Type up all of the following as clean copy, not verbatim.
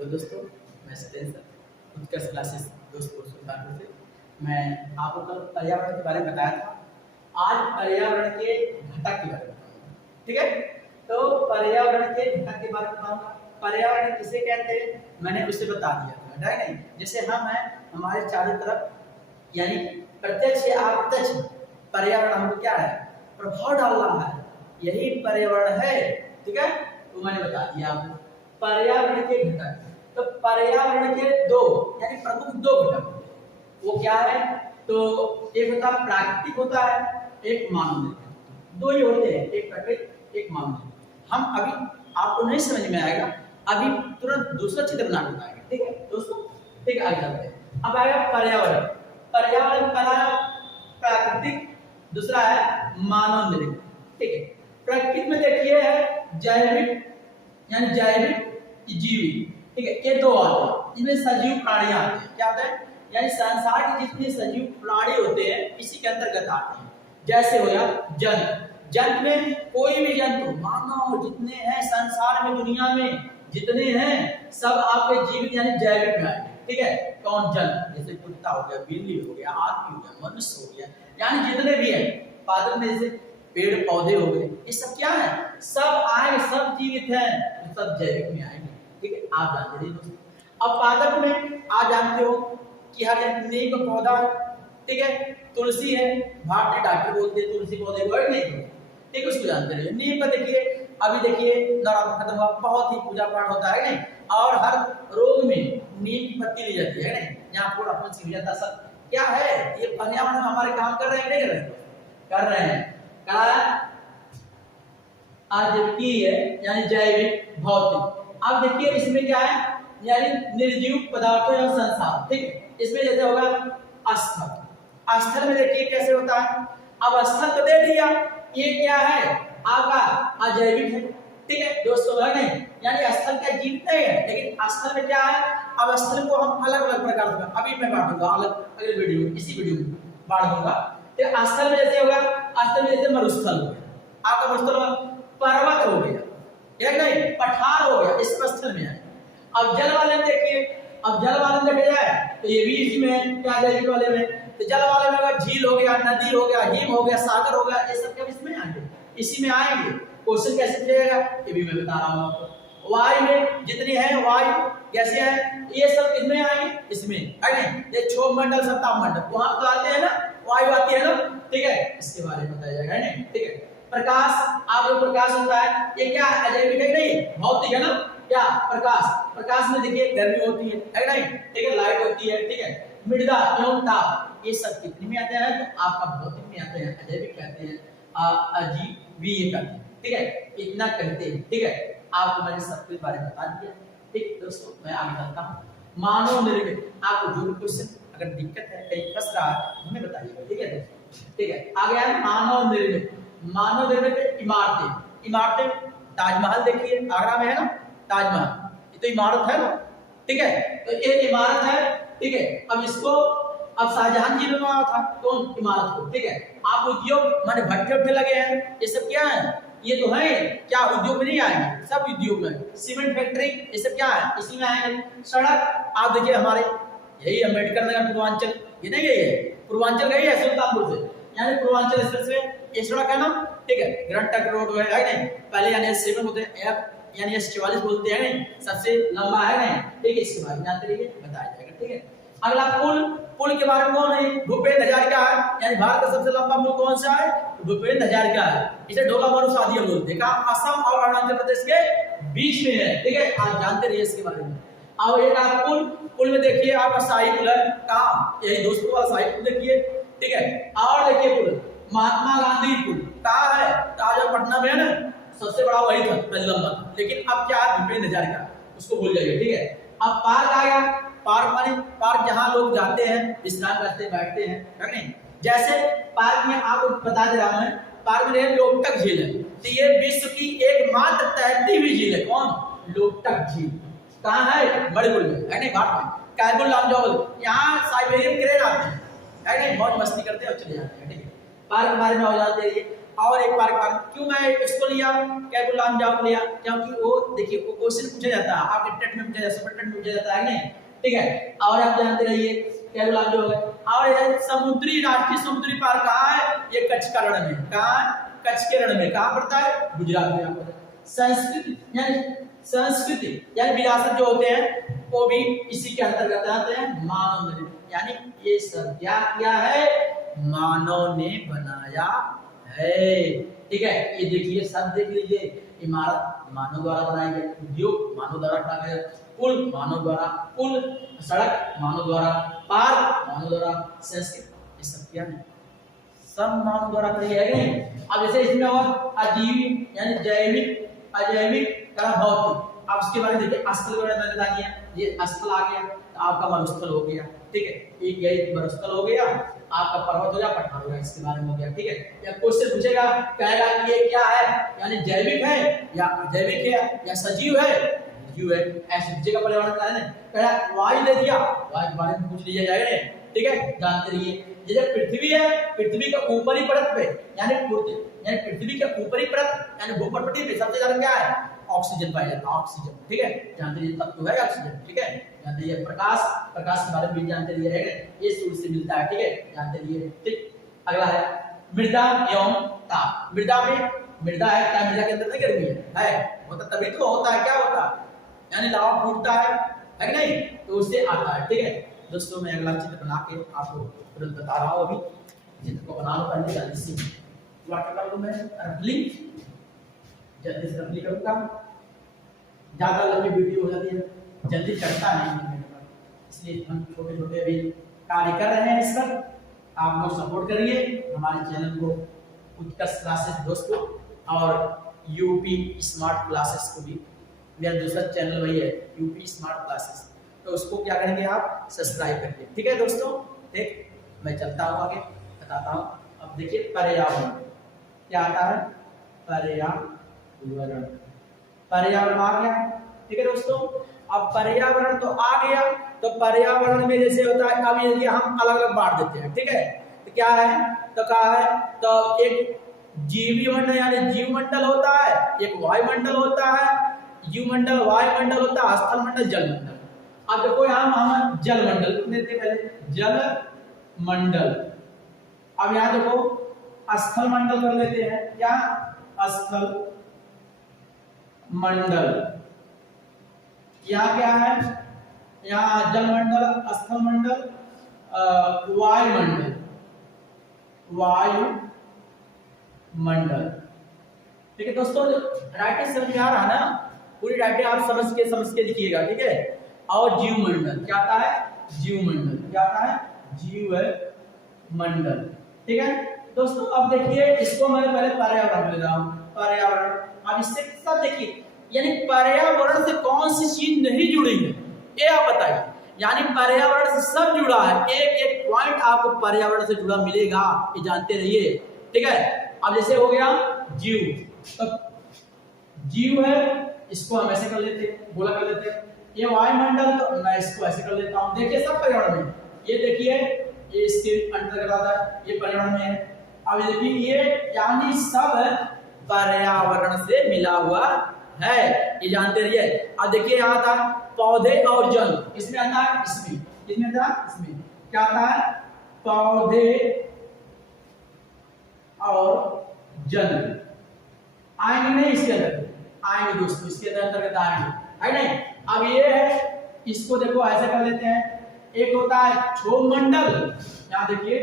Hello दोस्तों, मैं सतेंद्र उत्कर्ष classes दोस्तों सुल्तानपुर से। मैं आपको कल पर्यावरण के बारे में बताया था। आज पर्यावरण के घटक के बारे में बताऊंगा। ठीक है, तो पर्यावरण के घटक के बारे में बताऊंगा। पर्यावरण किसे कहते हैं मैंने उसे बता दिया था, है नहीं। जैसे हम हैं, हमारे चारों तरफ यानी प्रत्यक्ष या अप्रत्यक्ष पर्यावरण हमको क्या है, प्रभाव डाल रहा है, यही पर्यावरण है। ठीक है, तो मैंने बता दिया आपको पर्यावरण के घटक। तो पर्यावरण के दो यानी प्रमुख दो घटक होते हैं। वो क्या है, तो एक होता है प्राकृतिक होता है, एक मानव निर्मित। दो ही होते हैं, एक प्राकृतिक एक मानव निर्मित। हम अभी आपको नहीं समझ में आएगा, अभी तुरंत दूसरा चित्र बना के बताएंगे। ठीक है दोस्तों, ठीक है, आगे चलते हैं। अब आएगा पर्यावरण। पर्यावरण पहला प्राकृतिक, दूसरा है मानव निर्मित। ठीक है, प्राकृतिक में देखिए है जैविक यानी जैविक जीवी। ठीक है, ये दो आते हैं, इनमें सजीव प्राणी आते हैं। क्या आते हैं, यानी संसार के जितने सजीव प्राणी होते हैं इसी के अंतर्गत आते हैं। जैसे हो गया जंतु। जंतु में कोई भी जंतु, मानव जितने हैं संसार में, दुनिया में जितने हैं सब आपके जीवित यानी जैविक में आएंगे। ठीक है, कौन जंतु, जैसे कुत्ता हो गया, बिल्ली हो गया, आदमी हो गया, मनुष्य हो गया, यानी जितने भी है पादप में, जैसे पेड़ पौधे हो गए, ये सब क्या है, सब आएंगे, सब जीवित हैं, सब जैविक में आएंगे। ठीक है, आप जानते हैं दोस्तों। अब पादप में आप जानते हो कि हर नीम का पौधा, ठीक है, तुलसी है, भारतीय डॉक्टर बोलते हैं तुलसी पौधे को, नहीं ठीक, उसको जानते रहिए। नीम का देखिए, अभी देखिए नवरात्र खत्म हुआ, बहुत ही पूजा पाठ होता है नहीं, और हर रोग में नीम की पत्ती ली जाती है नहीं, यहाँ पूरा अपन सीख जाता सब। क्या है, ये पर्यावरण में हमारे काम कर रहे हैं नहीं कर रहे हैं, कर रहे हैं। आजीविकीय है यानी जैविक भौतिक। अब देखिए इसमें क्या है, यानी निर्जीव पदार्थों या संसार। ठीक है, इसमें जैसे होगा स्थल। स्थल में देखिए कैसे होता है। अब स्थल तो दे दिया, ये क्या है आपका अजैविक है। ठीक है दोस्तों, है नहीं, यानी स्थल क्या जीवित नहीं है, लेकिन स्थल में क्या है। अब स्थल को हम अलग अलग प्रकार से, अभी मैं बांटूंगा अलग अगले वीडियो, इसी वीडियो में बांट दूंगा। तो स्थल में जैसे होगा, स्थल में जैसे मरुस्थल हो गया, आपका मरुस्थल पर्वत हो गया, एक नहीं पठार हो गया, इस स्थल में है। अब जल वाले में देखिए, अब जल वाले में देखा जाए तो ये भी इसमें क्या जैविक वाले में, तो जल वाले में अगर झील हो गया, नदी हो गया, हिम हो गया, सागर हो गया, ये सब क्या इसमें आएंगे, इसी में आएंगे। क्वेश्चन कैसे पूछेगा ये भी मैं बता रहा हूँ आपको। वायु में जितनी है वायु कैसे है, ये सब किसमें आएंगे, इसमें है नहीं। ये क्षोभ मंडल, सत्ताप मंडल वहां तो आते हैं ना, वायु आती है ना। ठीक है, इसके बारे में बताया जाएगा नहीं। ठीक है, प्रकाश, आप लोग प्रकाश होता है, ये क्या है, अजैविक है नहीं, भौतिक है ना। क्या प्रकाश, प्रकाश में देखिए गर्मी होती है नहीं, ठीक है, लाइट होती है। ठीक है, मृदा एवं ताप, ये सब कितने में आते हैं, तो आपका भौतिक में आते हैं, अजैविक कहते हैं, अजीवीय कहते हैं। ठीक है, इतना कहते हैं। ठीक है, आपको मैंने सब कुछ बारे में बता दिया। ठीक दोस्तों, मैं आगे चलता हूँ। मानव निर्मित, आपको जो भी क्वेश्चन अगर दिक्कत है, कहीं फंस रहा है, हमें बताइएगा। ठीक है दोस्तों, ठीक है, आगे आए मानव निर्मित। मानव निर्मित इमारतें, इमारतें ताजमहल देखिए आगरा में है ना, ताजमहल ये तो इमारत है ना। ठीक है, तो ये इमारत है। ठीक है, अब इसको अब शाहजहां जी ने बनाया था तो इमारत को। ठीक है, आप उद्योग माने भट्टे उठे लगे हैं, ये सब क्या है, ये तो है क्या उद्योग में नहीं आएंगे, सब उद्योग में। सीमेंट फैक्ट्री ये सब क्या है, इसी में आएंगे। सड़क आप देखिए हमारे यही अम्बेडकर नगर पूर्वांचल, ये नहीं यही है पूर्वांचल गई है सुल्तानपुर से, यानी पूर्वांचल एक्सप्रेस वे, ये सड़क है ना। ठीक है, ग्रैंड ट्रंक रोड है नहीं, पहले यानी 7 होते हैं, यानी S44 बोलते हैं नहीं, सबसे लंबा है नहीं। ठीक है, इसके बारे में जानते रहिए, बताया जाएगा। ठीक है, अगला पुल। पुल के बारे में कौन है, भूपेंद्र हजारिका है, यानी भारत का सबसे लंबा पुल कौन सा है, भूपेंद्र हजारिका है। इसे ढोला मरुसादिया बोलते हैं, असम और अरुणाचल प्रदेश के बीच में है। ठीक है, आप जानते रहिए इसके बारे में। अब एक आप पुल में देखिए आपका शाही पुल है, कहाँ, यही दोस्तों वाला शाही पुल देखिए। ठीक है, और देखिए पुल महात्मा गांधी पुल कहाँ है, ताजा पटना में है ना, सबसे बड़ा वही था पहले लंबा, लेकिन अब क्या है भूपेंद्र हजारिका, उसको भूल जाइए। ठीक है, अब पार्क आ गया। पार्क माने पार्क जहाँ लोग जाते हैं, विश्राम करते हैं, बैठते हैं, है नहीं। जैसे पार्क में आपको बता दे रहा हूँ, पार्क में लोकटक झील है, तो ये विश्व की एकमात्र तैरती हुई झील है। कौन, लोकटक झील, कहाँ है, मणिपुर में है नहीं, भारत में। कैबुल लामजोल, यहाँ साइबेरियन क्रेन आते हैं, है नहीं, मौज मस्ती करते हैं और चले जाते हैं। ठीक है, पार्क के बारे में हो जाते हैं। और एक बार क्यों मैं इसको लिया, क्या गुलाम जामुन लिया, क्योंकि वो देखिए वो क्वेश्चन पूछा जाता है आपके टेट में पूछा जाता है, टेट में पूछा जाता है नहीं, ठीक है। और आप जानते रहिए क्या गुलाम जो है। और यह समुद्री राष्ट्रीय समुद्री पार्क कहाँ है, ये कच्छ का रण में, कहाँ, कच्छ के रण में, कहाँ पड़ता है, गुजरात में पड़ता है। संस्कृति यानी विरासत जो होते हैं वो भी इसी के अंतर्गत आते हैं, मानव ने, यानी ये सब क्या किया है, मानव ने बनाया है, ठीक है। ये देखिए सब देख लीजिए, इमारत मानव द्वारा बनाई गई, उद्योग मानव द्वारा बनाया गया, पुल मानव द्वारा, पुल सड़क मानव द्वारा, पार्क मानव द्वारा, संस्कृति ये सब क्या है, सब मानव द्वारा बनाई गई। अब जैसे इसमें और अजीब यानी जैविक, अजैविक, भौतिक, अब उसके बारे में देखिए, स्थल के बारे में बता दिया, ये स्थल आ गया तो आपका मरुस्थल हो गया, ठीक है, एक गए मरुस्थल हो गया, आपका पर्वत हो गया, पठार हो गया, इसके बारे में हो गया, ठीक है। या क्वेश्चन पूछेगा, कहेगा कि ये क्या है, यानी जैविक है या अजैविक है या सजीव है, जीव है, ऐसे पूछेगा पर्यावरण का है ना। कहेगा वायु दे दिया, वायु के बारे में पूछ लिया जाएगा, ठीक है, जानते रहिए। जैसे पृथ्वी है, पृथ्वी के ऊपरी परत पे यानी पृथ्वी के ऊपरी परत यानी भूपटपटी पे सबसे ज्यादा क्या है, ऑक्सीजन पाया जाता है, ऑक्सीजन, ठीक है, जानते रहिए तत्व है ऑक्सीजन, ठीक है, जानते रहिए। प्रकाश, प्रकाश के बारे में भी जानते रहिए, ये सूर्य से मिलता है, ठीक है, जानते रहिए, ठीक। अगला है मृदा एवं ताप। मृदा में, मृदा है क्या, मृदा के अंदर नहीं गर्मी है, होता तभी तो होता है, क्या होता है, यानी लावा फूटता है कि नहीं, तो उससे आता है, ठीक है। दोस्तों मैं अगला चित्र बना के आपको तुरंत बता रहा हूँ, अभी चित्र को बनाना पहले जल्दी से वाटर कर लूं मैं, रफली जल्दी से रफली करूंगा, ज्यादा लंबी वीडियो हो जाती है, जल्दी चढ़ता नहीं है मेरे पर, इसलिए हम छोटे छोटे अभी कार्य कर रहे हैं इस पर, आप लोग सपोर्ट करिए हमारे चैनल को, उत्कर्ष क्लासेस दोस्तों, और यूपी स्मार्ट क्लासेस को भी, मेरा दूसरा चैनल वही है यूपी स्मार्ट क्लासेस, तो उसको क्या करेंगे आप, सब्सक्राइब करिए, ठीक है दोस्तों। ठीक, मैं चलता हूँ आगे बताता हूँ। अब देखिए पर्यावरण क्या आता है, पर्यावरण, पर्यावरण आ गया, ठीक है दोस्तों। अब पर्यावरण तो आ गया, तो पर्यावरण में जैसे होता है, अब ये हम अलग अलग बांट देते हैं, ठीक है, तो क्या है, तो कहा है, तो एक जीवी मंडल यानी जीव मंडल होता है, एक वायुमंडल होता है, जीव मंडल वायुमंडल होता है, स्थल मंडल जल मंडल। अब देखो यहाँ हम जल मंडल लेते हैं, पहले जल मंडल, अब यहाँ देखो स्थल मंडल कर लेते हैं, क्या, स्थल मंडल, यहाँ क्या है, यहाँ जल मंडल, स्थल मंडल, वायुमंडल, वायु मंडल, ठीक है दोस्तों। राइटिंग समझ में आ रहा है ना, पूरी राइटिंग आप समझ के लिखिएगा, ठीक है। और जीव मंडल क्या आता है, जीव मंडल क्या आता है, जीव मंडल, ठीक है दोस्तों। अब देखिए इसको मैं पहले पर्यावरण ले रहा हूं, पर्यावरण, अब इससे सब देखिए, यानी पर्यावरण से कौन सी चीज नहीं जुड़ी है ये आप बताइए, यानी पर्यावरण से सब जुड़ा है, एक एक पॉइंट आपको पर्यावरण से जुड़ा मिलेगा, ये जानते रहिए, ठीक है। अब जैसे हो गया जीव, तो जीव है, इसको हम ऐसे कर लेते हैं, गोला कर लेते हैं, ये वायुमंडल, तो मैं इसको ऐसे कर लेता हूं, देखिए सब पर्यावरण में, ये देखिए ये इसके अंतर्गत आता है, ये पर्यावरण में है। अब देखिए ये यानी सब पर्यावरण से मिला हुआ है, ये जानते रहिए। अब देखिए यहाँ था पौधे और जल, किसमें आता है, इसमें, किसमें आता है, इसमें क्या आता है, पौधे और जल आएंगे नहीं, इसके अंदर आएंगे दोस्तों, इसके अंतर्गत आएंगे, है नहीं। अब ये है, इसको देखो ऐसे कर लेते हैं, एक होता है क्षोभ मंडल, यहां देखिए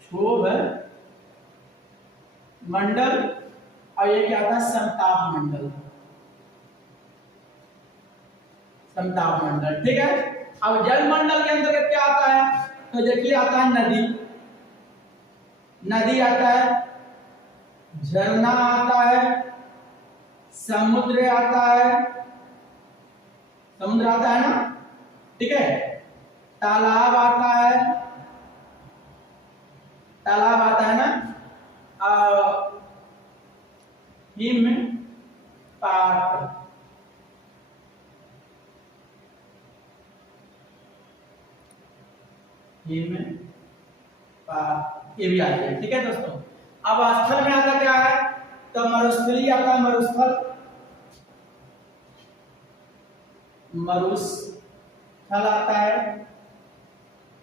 क्षोभ मंडल, और ये क्या था, समताप मंडल, समताप मंडल, ठीक है। अब जल मंडल के अंतर्गत क्या आता है, तो देखिए आता है नदी, नदी आता है, झरना आता है, समुद्र आता है, समुद्र आता है ना, ठीक है, तालाब आता है, तालाब आता है ना, हिम पाट, ये भी आ गया। ठीक है दोस्तों, अब स्थल में आता क्या है, तो मरुस्थली आता है, मरुस्थल आता है,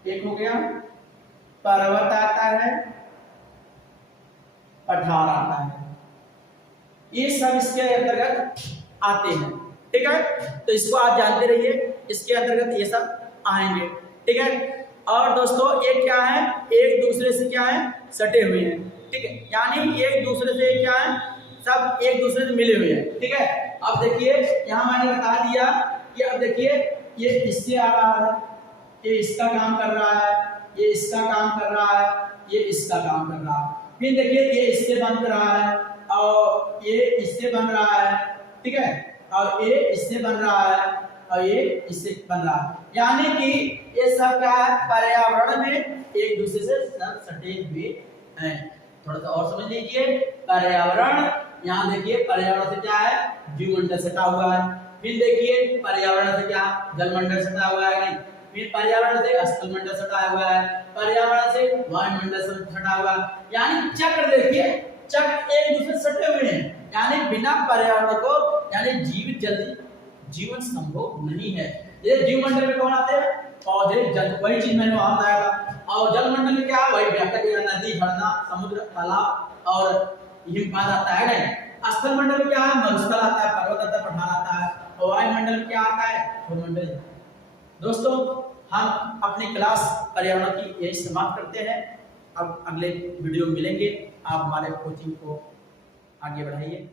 एक हो गया। पर्वत आता है, पठार आता है, ये सब इसके अंतर्गत आते हैं। ठीक है, तो इसको आप जानते रहिए, इसके अंतर्गत ये सब आएंगे। ठीक है, और दोस्तों ये क्या है, एक दूसरे से क्या है, सटे हुए हैं। ठीक है, यानी एक दूसरे से क्या है, सब एक दूसरे से मिले हुए हैं। ठीक है, अब देखिए यहाँ मैंने बता दिया कि अब देखिए ये इससे आ रहा है, ये इसका काम कर रहा है, ये इसका काम कर रहा है, ये इसका काम कर रहा है। फिर देखिए ये इससे बन रहा है और ये इससे बन रहा है। ठीक है, और ये इससे बन रहा है और ये इससे बन रहा है, यानी कि ये सब क्या है, पर्यावरण में एक दूसरे से सब सटे हुए हैं। थोड़ा सा और समझ लीजिए, पर्यावरण, यहाँ देखिए पर्यावरण से क्या है, जीवमंडल सटा हुआ है। फिर देखिए पर्यावरण से क्या, जलमंडल सटा हुआ है, नहीं, फिर पर्यावरण से स्थलमंडल सटा हुआ है, पर्यावरण से वायुमंडल सटा हुआ है। यानी चक्र देखिए, चक्र एक दूसरे से सटे हुए हैं, यानी बिना पर्यावरण को यानी जीवन संभव नहीं है। ये जीवमंडल में कौन आते हैं, पौधे, जल, वही चीज मैंने वहां बताया। और जलमंडल में क्या है, वही व्यापक नदी, झरना, समुद्र, तालाब और हिमपात आता है। नहीं, स्थल मंडल में क्या है, मरुस्थल आता है, पर्वत आता है, पठार आता है। और वायुमंडल में क्या आता है, भूमंडल। दोस्तों हम अपनी क्लास पर्यावरण की यही समाप्त करते हैं। अब अगले वीडियो में मिलेंगे। आप हमारे कोचिंग को आगे बढ़ाइए।